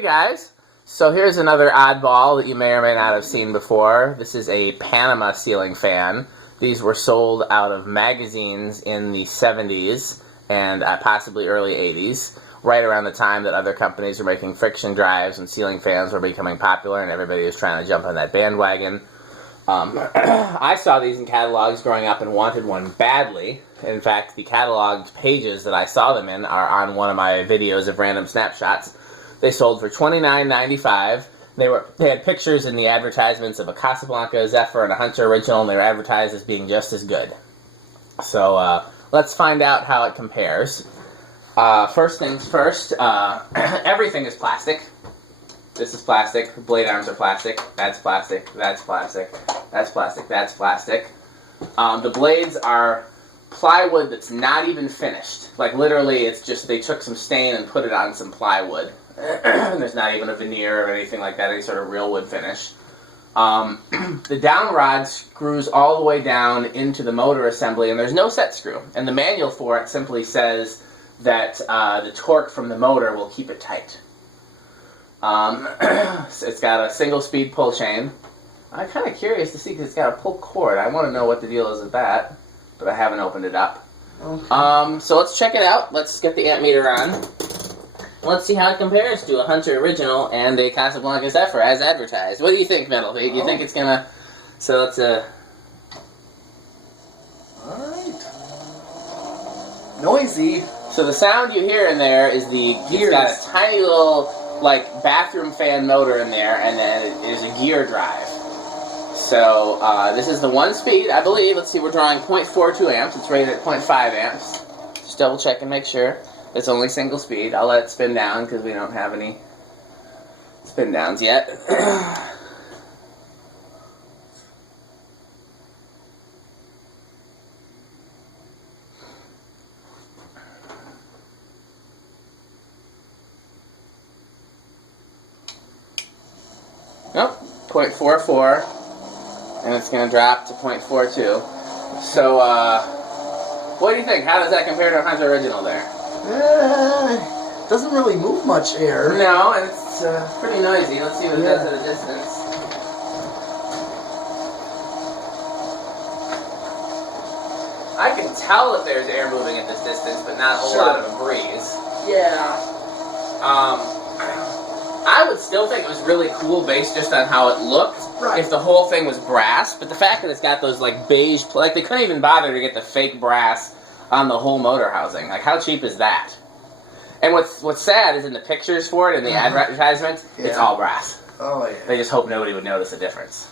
Hey guys, so here's another oddball that you may or may not have seen before. This is a Panama ceiling fan. These were sold out of magazines in the 70s and possibly early 80s, right around the time that other companies were making friction drives and ceiling fans were becoming popular and everybody was trying to jump on that bandwagon. I saw these in catalogs growing up and wanted one badly. In fact, the catalog pages that I saw them in are on one of my videos of random snapshots. They sold for $29.95. They had pictures in the advertisements of a Casablanca, Zephyr, and a Hunter original, and they were advertised as being just as good. So let's find out how it compares. First things first, everything is plastic. This is plastic, the blade arms are plastic, that's plastic, that's plastic, that's plastic, that's plastic. The blades are plywood that's not even finished. Like literally it's just they took some stain and put it on some plywood. There's not even a veneer or anything like that, any sort of real wood finish. The down rod screws all the way down into the motor assembly and there's no set screw. And the manual for it simply says that the torque from the motor will keep it tight. It's got a single speed pull chain. I'm kind of curious to see because it's got a pull cord. I want to know what the deal is with that, but I haven't opened it up. Okay. So let's check it out. Let's get the amp meter on. Let's see how it compares to a Hunter original and a Casablanca Zephyr as advertised. What do you think, Metal Pig? You think it's gonna... So let's Alright. Noisy. So the sound you hear in there is the gears. It's got a tiny little like bathroom fan motor in there, and then it is a gear drive. So this is the one speed, I believe. Let's see, we're drawing 0.42 amps. It's rated at 0.5 amps. Just double check and make sure. It's only single speed. I'll let it spin down because we don't have any spin downs yet. Nope, 0.44, and it's going to drop to 0.42. So, what do you think? How does that compare to a Hunter original there? Doesn't really move much air. No, and it's pretty noisy. Let's see what it does at a distance. I can tell that there's air moving at this distance, but not a whole lot of a breeze. Yeah. I would still think it was really cool based just on how it looked if the whole thing was brass, but the fact that it's got those like beige, like they couldn't even bother to get the fake brass on the whole motor housing. Like how cheap is that? And what's sad is in the pictures for it, in the advertisements, it's all brass. Oh yeah. They just hope nobody would notice a difference.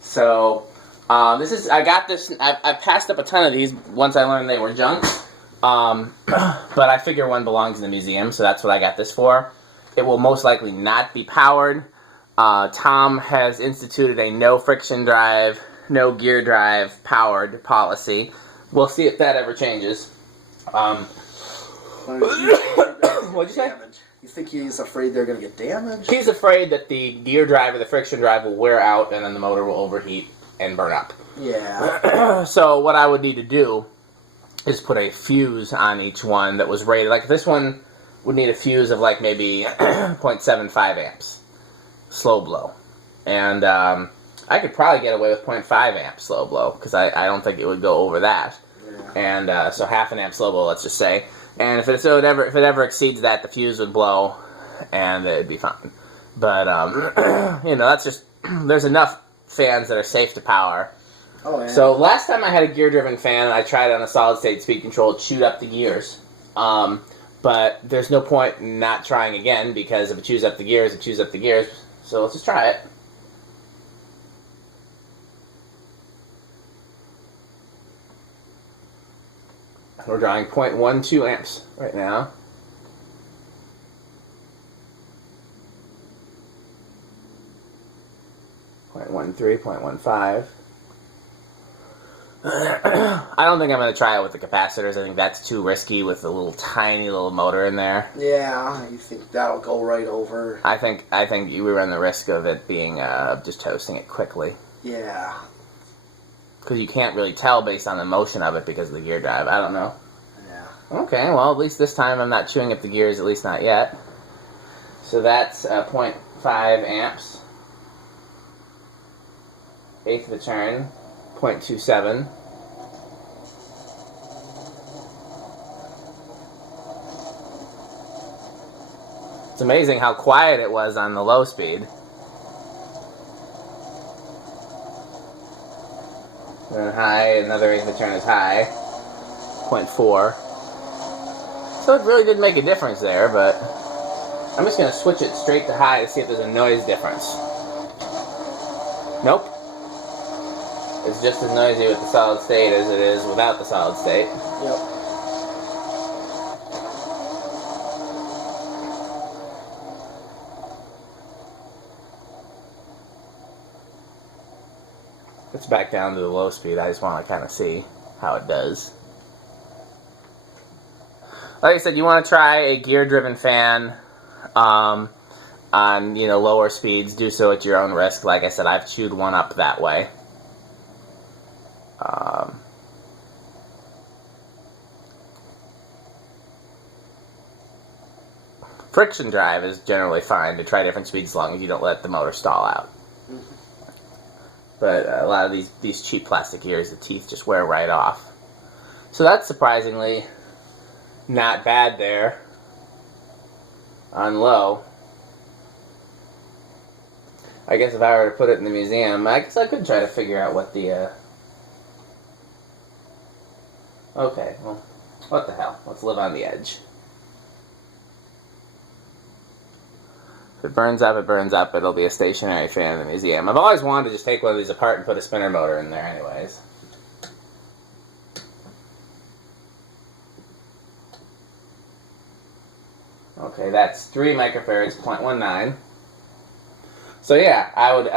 So, I got this, I passed up a ton of these once I learned they were junk, but I figure one belongs in the museum, so that's what I got this for. It will most likely not be powered. Tom has instituted a no friction drive, no gear drive powered policy. We'll see if that ever changes. What'd you say? You think he's afraid they're going to get damaged? He's afraid that the gear drive or the friction drive will wear out and then the motor will overheat and burn up. Yeah. So what I would need to do is put a fuse on each one that was rated. Like this one would need a fuse of like maybe 0.75 amps. Slow blow. And I could probably get away with 0.5 amps slow blow because I don't think it would go over that. Yeah. And so half an amp slow blow, let's just say. And if it ever exceeds that, the fuse would blow, and it'd be fine. But you know, that's just there's enough fans that are safe to power. Oh yeah. So last time I had a gear-driven fan, and I tried it on a solid-state speed control, it chewed up the gears. But there's no point in not trying again because if it chews up the gears, it chews up the gears. So let's just try it. We're drawing 0.12 amps right now. .13, 0.15. I don't think I'm going to try it with the capacitors. I think that's too risky with the little tiny little motor in there. Yeah, you think that'll go right over? I think you run the risk of it being just toasting it quickly. Yeah. Because you can't really tell based on the motion of it because of the gear drive. I don't know. Yeah. Okay, well, at least this time I'm not chewing up the gears, at least not yet. So that's 0.5 amps. Eighth of a turn, 0.27. It's amazing how quiet it was on the low speed. And then high, another eighth of a turn is high, 0.4. So it really did make a difference there, but I'm just going to switch it straight to high to see if there's a noise difference. Nope. It's just as noisy with the solid state as it is without the solid state. Yep. It's back down to the low speed. I just want to kind of see how it does. Like I said, you want to try a gear-driven fan on lower speeds. Do so at your own risk. Like I said, I've chewed one up that way. Friction drive is generally fine to try different speeds as long as you don't let the motor stall out. But a lot of these cheap plastic ears, the teeth just wear right off. So that's surprisingly not bad there on low. I guess if I were to put it in the museum, I guess I could try to figure out what the... Okay, well, what the hell? Let's live on the edge. If it burns up, it burns up. It'll be a stationary fan in the museum. I've always wanted to just take one of these apart and put a spinner motor in there anyways. Okay, that's 3 microfarads, 0.19. So yeah, I would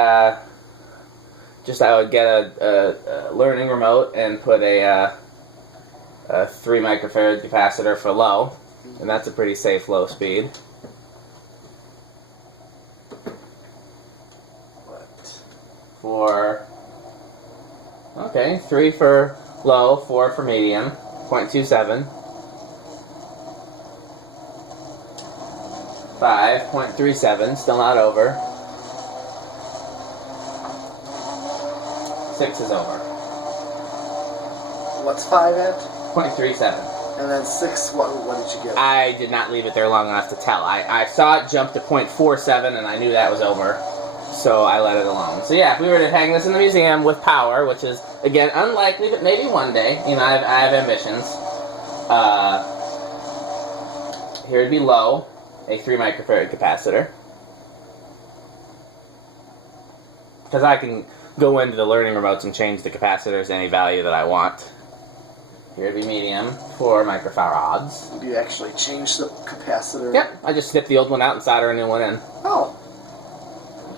get a learning remote and put a 3 microfarad capacitor for low, and that's a pretty safe low speed. Okay, 3 for low, 4 for medium, 0.27. 5, 0.37, still not over. 6 is over. What's 5 at? 0.37. And then 6, what did you get? I did not leave it there long enough to tell. I saw it jump to 0.47 and I knew that was over. So I let it alone. So yeah, if we were to hang this in the museum with power, which is, again, unlikely, but maybe one day, I have ambitions. Here would be low, a 3 microfarad capacitor. Because I can go into the learning remotes and change the capacitors to any value that I want. Here would be medium, 4 microfarads. Do you actually change the capacitor? Yep, I just snip the old one out and solder a new one in. Oh.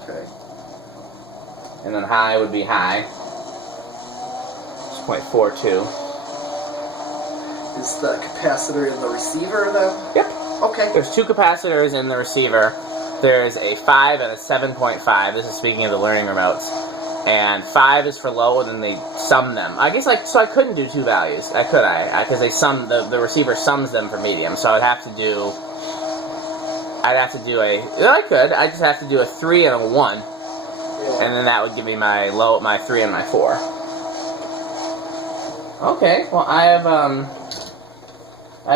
Okay. And then high would be high. It's 0.42. Is the capacitor in the receiver then? Yep. Okay. There's 2 capacitors in the receiver. There's a 5 and a 7.5. This is speaking of the learning remotes. And 5 is for low, and then they sum them. I guess, so I couldn't do 2 values. Because they sum, the receiver sums them for medium. So I'd have to do I just have to do a 3 and a 1. Yeah. And then that would give me my low, my 3 and my 4. Okay, well I've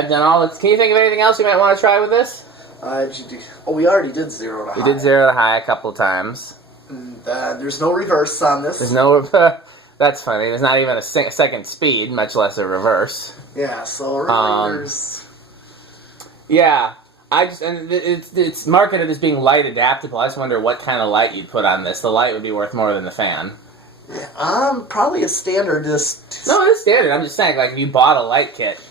done all this. Can you think of anything else you might want to try with this? We already did 0 to high. We did 0 to high a couple of times. And, there's no reverse on this. There's no, that's funny. There's not even a second speed, much less a reverse. Yeah, so really there's... Yeah. It's marketed as being light adaptable. I just wonder what kind of light you'd put on this. The light would be worth more than the fan. Yeah, probably a standard. No, it's standard. I'm just saying, like, if you bought a light kit,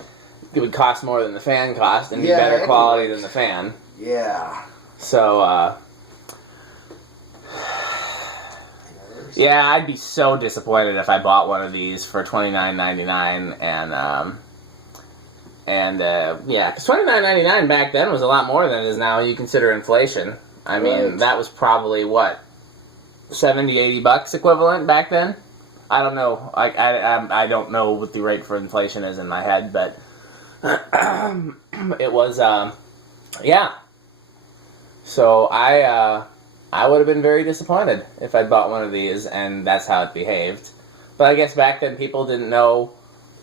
it would cost more than the fan cost and be better quality than the fan. Yeah. So, yeah, I'd be so disappointed if I bought one of these for $29.99 yeah, because $29.99 back then was a lot more than it is now. You consider inflation. I mean, that was probably, what, $70-$80 equivalent back then? I don't know. I don't know what the rate for inflation is in my head, but it was, yeah. So I would have been very disappointed if I'd bought one of these and that's how it behaved. But I guess back then people didn't know,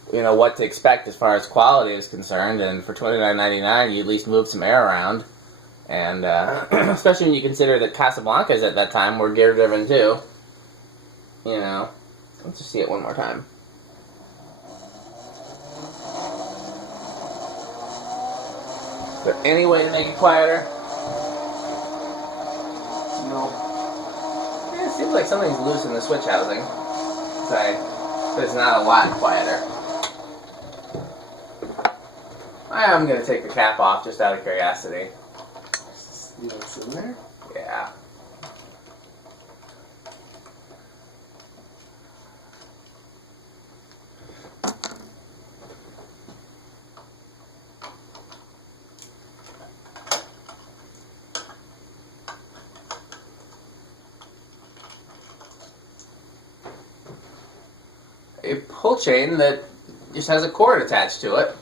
what to expect as far as quality is concerned, and for $29.99 you at least moved some air around. And especially when you consider that Casablancas at that time were gear driven too. Let's just see it one more time. Is there any way to make it quieter? No. Yeah, it seems like something's loose in the switch housing. But it's not a lot quieter. I'm going to take the cap off just out of curiosity. See what's in there? Yeah. A pull chain that just has a cord attached to it.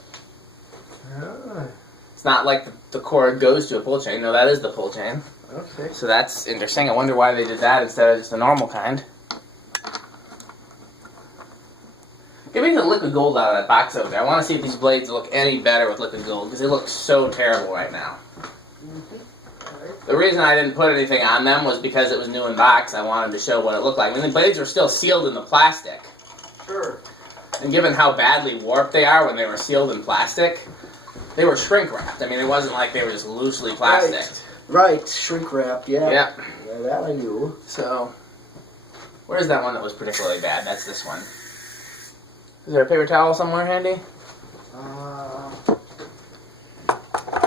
It's not like the cord goes to a pull chain. No, that is the pull chain. Okay. So that's interesting. I wonder why they did that instead of just the normal kind. Give me the liquid gold out of that box over there. I want to see if these blades look any better with liquid gold, because they look so terrible right now. Right. The reason I didn't put anything on them was because it was new in box. I wanted to show what it looked like. I mean, the blades were still sealed in the plastic. Sure. And given how badly warped they are when they were sealed in plastic, they were shrink wrapped. I mean, it wasn't like they were just loosely plastic. Right. Shrink wrapped. Yeah. Yep. Yeah, that I knew. So, where's that one that was particularly bad? That's this one. Is there a paper towel somewhere handy?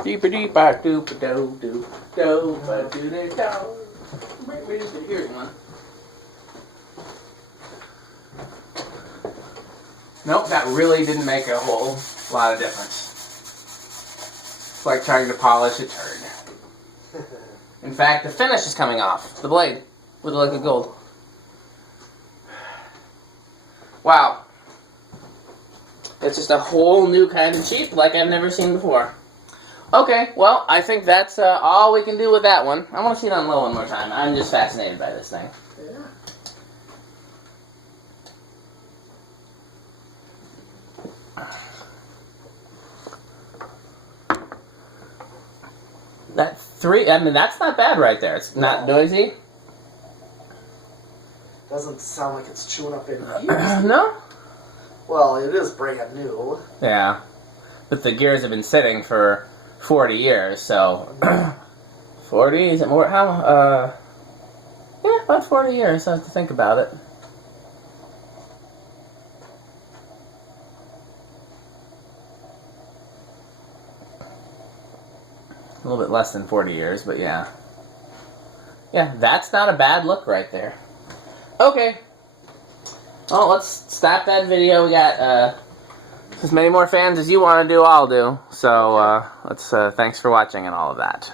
Deep-a-deep-a-doop-a-doo-doop-a-doop-a-doo-doo-doop. Here's one. Nope, that really didn't make a whole lot of difference. It's like trying to polish a turd. In fact, the finish is coming off the blade with the liquid gold. Wow. It's just a whole new kind of cheap like I've never seen before. Okay, well, I think that's all we can do with that one. I want to see it on low one more time. I'm just fascinated by this thing. Yeah. That's not bad right there. It's not noisy. Doesn't sound like it's chewing up any gears. No? Well, it is brand new. Yeah. But the gears have been sitting for 40 years, so... 40? Is it more? How? Yeah, about 40 years. I have to think about it. A little bit less than 40 years, but yeah. Yeah, that's not a bad look right there. Okay. Well, let's stop that video. We got as many more fans as you want to do, I'll do. So, thanks for watching and all of that.